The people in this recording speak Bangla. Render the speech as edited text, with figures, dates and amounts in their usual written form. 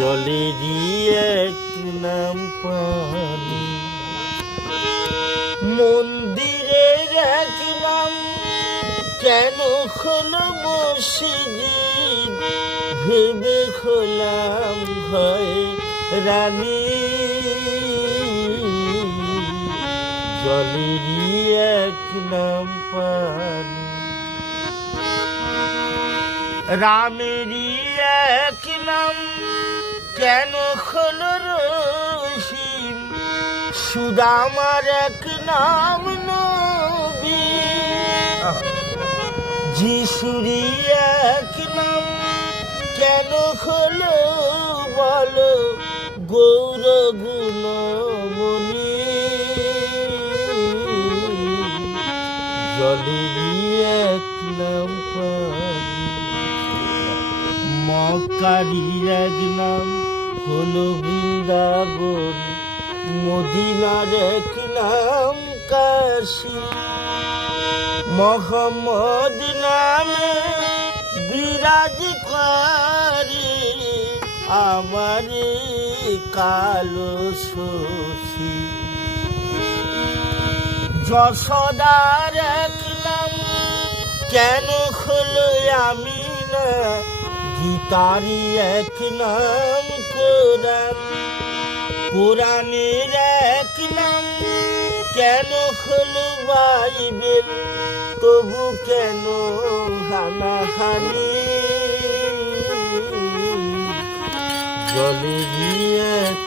জলেরই এক নাম পানি, মন্দিরের এক নাম কেন হলো মসজিদ, ভেবে খোলাম ভয় রানী। জলেরই এক নাম পানি, রামেরই এক নাম কেন হলো রহিম, সুদামার এক নাম নবী, যিশুরই এক নাম কেন হলো বলো গৌর গুণমণি। জলেরই এক নাম পানি, মক্কারই এক নাম হলো বৃন্দাবন, মদিনার এক নাম কাশী, মোহাম্মদ নামে বিরাজ করে আমার কালো শশী। যশোদার এক নাম কেন হলো আমিনা, গীতারই এক নাম কোরআন, কোরআনের এক নাম কেন হলো বাইবেল, তবু কেন হানাহানি। জলেরই এক